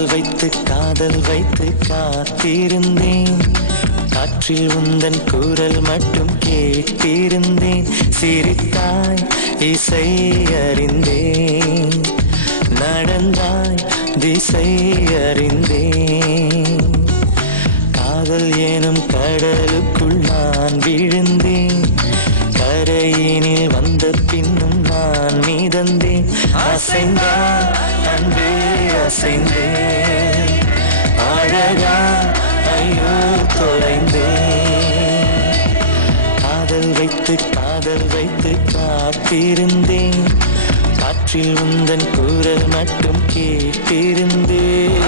காதல் வைத்து காத்திருந்தேன். காற்றில் உந்தன் குரல் மட்டும் கேட்டிருந்தேன். சிரித்தாய் இசை அறிந்தேன், நடந்தாய் திசை அறிந்தேன். காதல் எனும் கடலுக்குள் நான் விழுந்தேன். கரையினில் வந்த பின்னும் நான் மீதந்தேன். அசைந்தான் அன்பே அசைந்தேன், அழகா ஐயோ தொலைந்தேன். காதல் வைத்து காத்திருந்தேன். காற்றில் உந்தன் குரல் மட்டும் கேட்டிருந்தேன்.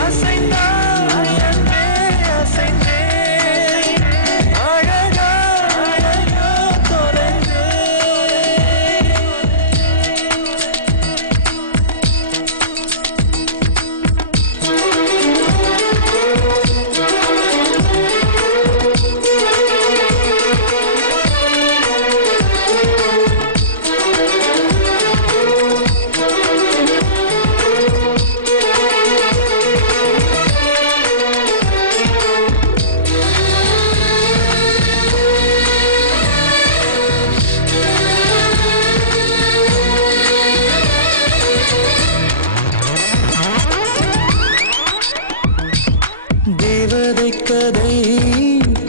தேவதை கதை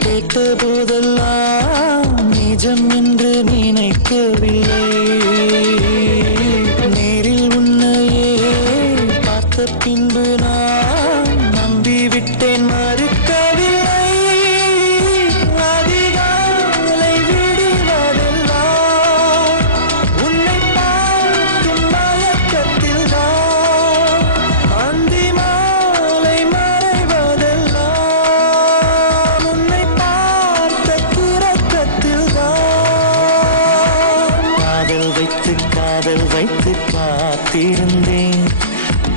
கேட்ட போதெல்லாம் நிஜம் என்று நினைக்கவில்லை. நேரில் உன்னையே பார்த்த பின்பு நான் நம்பிவிட்டேன், மறுக்கவில்லை. அதிகாலை விடுவதெல்லாம் உன்னை பார்க்கும் மயக்கத்தில் தான். அந்தி மாலை மறைவதெல்லாம் உன்னை பார்த்த கிறக்கத்தில் தான். காதல் வைத்து காத்திருந்தேன்.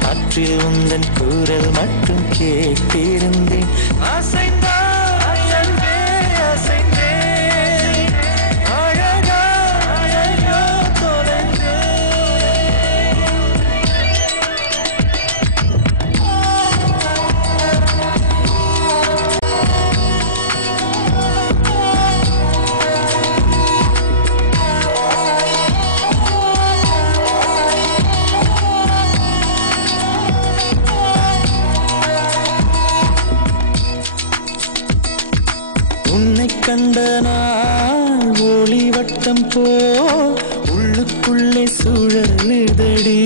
காற்றில் உந்தன் குரல் மட்டும் கேட்டிருந்தேன். அசைந்தாய் அன்பே அசைந்தேன், அழகா ஐயோ தொலைந்தேன். உன்னை கண்ட நாள் ஒளிவட்டம் போ உள்ளுக்குள்ளே சுழலுதடி.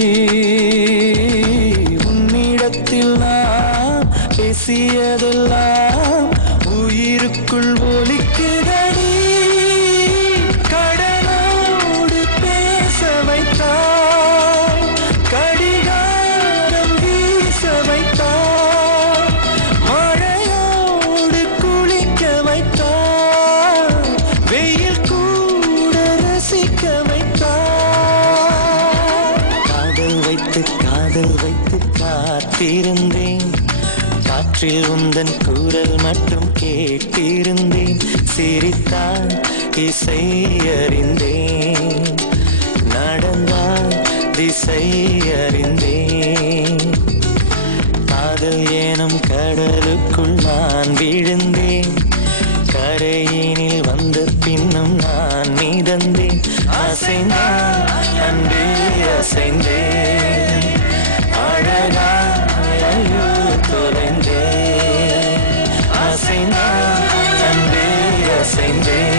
உன்னிடத்தில் நான் பேசியதெல்லாம் உயிருக்குள் ஒலிக்குதடி. கடலோடு பேச வைத்தாய், கடிகாரம் வீச வைத்தாய், மழையோடு குளிக்க வைத்தாய், வெயில் கூட ரசிக்க வைத்தாய். காதல் வைத்து காத்திருந்தேன். காற்றில் உந்தன் குரல் மட்டும் கேட்டிருந்தேன். சிரித்தாய் இசை அறிந்தேன், நடந்தாய் திசை அறிந்தேன். காதல் எனும் கடலுக்குள் நான் விழுந்தேன். கரையினில் வந்த பின்னும் நான் மீதந்தேன். அசைந்தான் அன்பே அசைந்தேன், அழகா ஐயோ தொலைந்தேன். அசைந்தான் அன்பே அசைந்தேன்.